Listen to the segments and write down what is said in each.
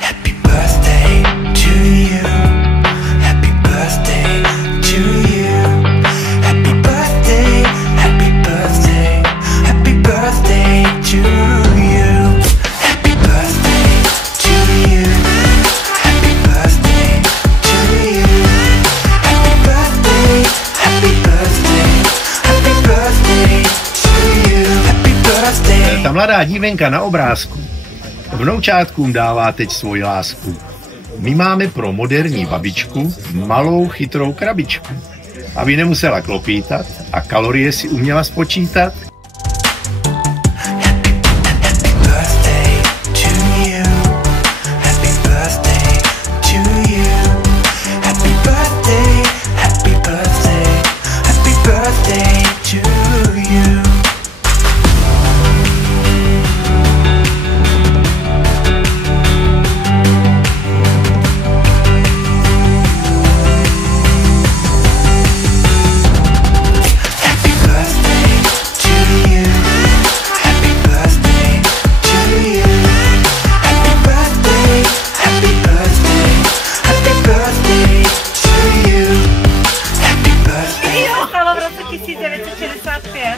Happy birthday to you. Happy birthday to you. Happy birthday, happy birthday, happy birthday to you. Happy birthday to you. Happy birthday to you. Happy birthday, happy birthday, happy birthday to you. Happy birthday. Ta mladá dívenka na obrázku vnoučátkům dává teď svoji lásku. My máme pro moderní babičku malou chytrou krabičku, aby nemusela klopítat a kalorie si uměla spočítat.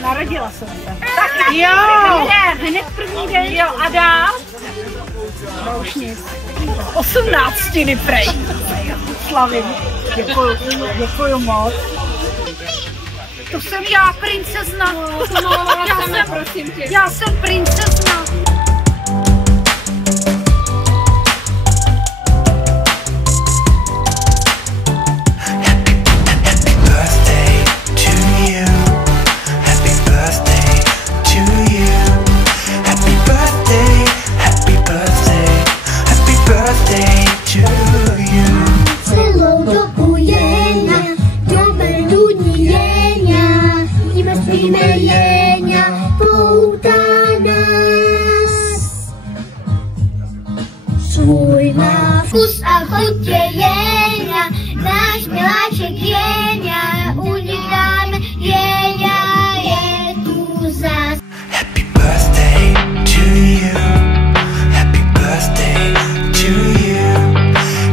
Narodila jsem se. Tak jo! Hned první den. Jo, a dál? No už nic. 18 prej. Slavím. Děkuju moc. To jsem já, princezna. Já jsem princezna. Celou dobu Jeňa, dovedu ní Jeňa, íme svíme Jeňa, poutá nás. Svůj má vkus a chuť je Jeňa, náš miláček Jeňa, u nich dáme Jeňa, je tu zas. Happy birthday to you. Happy birthday to you.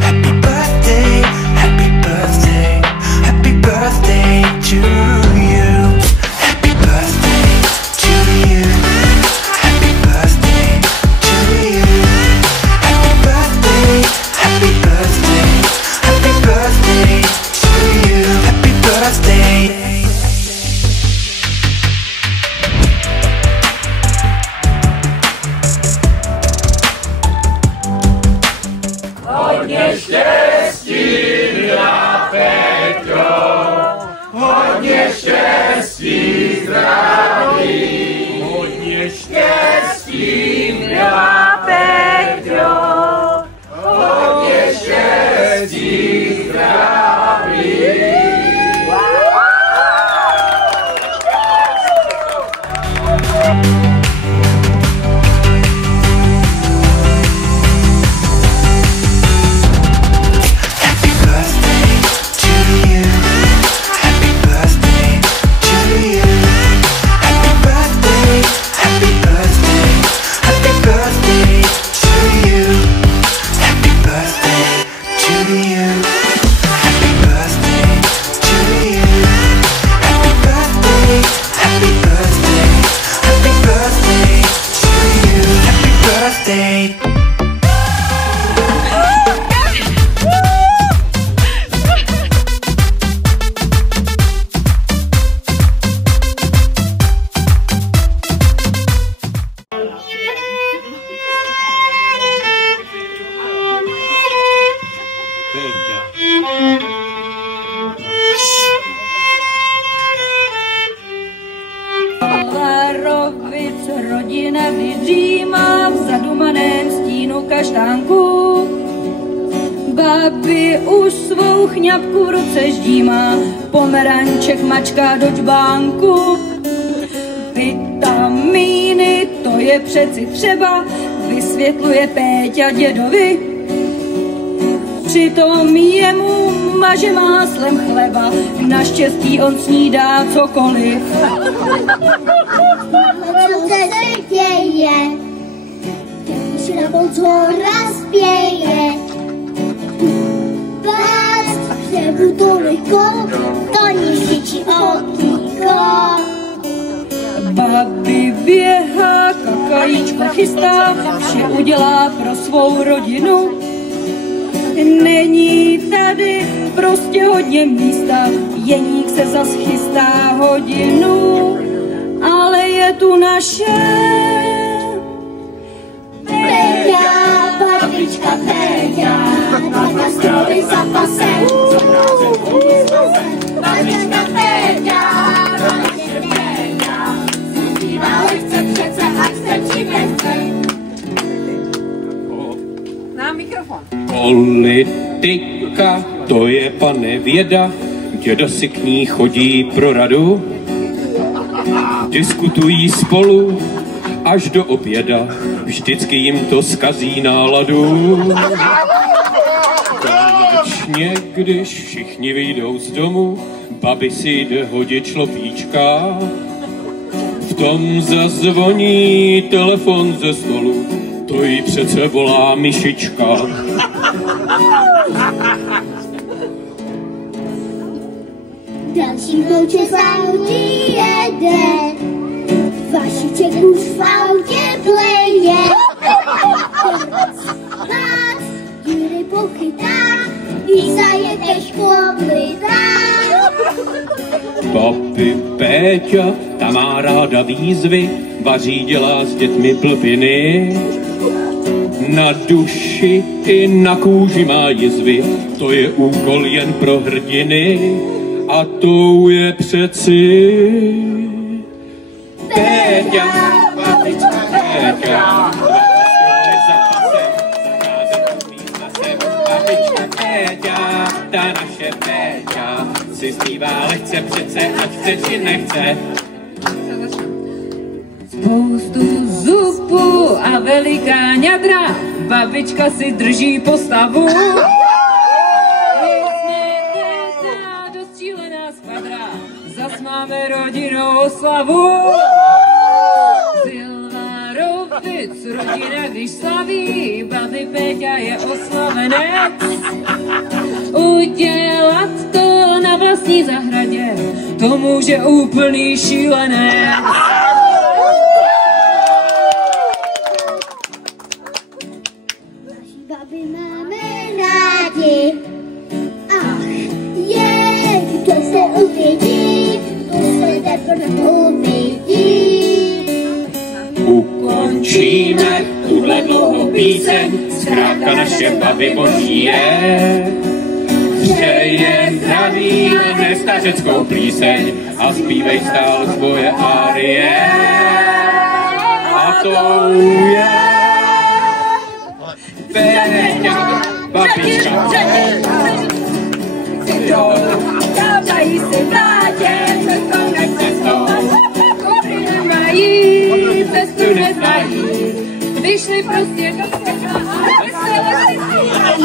Happy birthday, happy birthday, happy birthday to you. Happy birthday to you. Happy birthday to you. Happy birthday, happy birthday, happy birthday to you. Happy birthday. Hodně štěstí, milá Peťo, hodně štěstí, zdraví. Hodně štěstí, milá Peťo, hodně štěstí, zdraví. Rodina vydřímá v zadumaném stínu kaštánku. Babi už svou chňapku v ruce ždímá, pomeranček mačká do čbánku. Vitamíny, to je přeci třeba, vysvětluje Péťa dědovi. Přitom jemu maže máslem chleba, naštěstí on snídá cokoliv. Co se děje? Si na polcora spěje. vajíčko chystá, vše udělá pro svou rodinu. Není tady prostě hodně místa, Jeník se zas chystá hodinu, ale je tu naše Péťa, babička Péťa, na stroji za pasem. Babička Péťa, naše Péťa, zpívá lehce přece, ať se či nechce. Na mikrofon. Politika, to je pane věda, děda si k ní chodí pro radu. Diskutují spolu až do oběda, vždycky jim to zkazí náladu. Konečně, když všichni vyjdou z domu, babi si jde hodit šlopíčka. V tom zazvoní telefon ze stolu, to jí přece volá myšička. Další vlouče v autě jede, Vašíček už v autě pleje. Vás díry pochytá, i zajedeš škoblitá. Papi Péťa, ta má ráda výzvy, vaří, dělá s dětmi blbiny. Na duši i na kůži má jizvy, to je úkol jen pro hrdiny. A tou je přeci Péťa, babička Péťa. Babička Péťa, ta naše Péťa, si zpívá lehce přece, ať chce či nechce. spoustu zupu a veliká ňadra, babička si drží postavu. Dost šílená skvadra, zas máme rodinnou oslavu. Silvarovic, rodina když slaví, babi Péťa je oslavenec. Udělat to na vlastní zahradě, to může úplný šílenec. Babi máme rádi, ach, kdo se uvidí, to se teprve uvidí. Ukončíme tuhle dlouhou píseň, zkrátka naše babi boží je. Přeje zdraví a nestařeckou plíseň a zpívej stál svoje árie. A to je Péťa, babička Péťa. Dávají si vládě, cestou necestou, kudy nemají, cestu neznají. Vyšli prostě do světa a vesele si zpívají.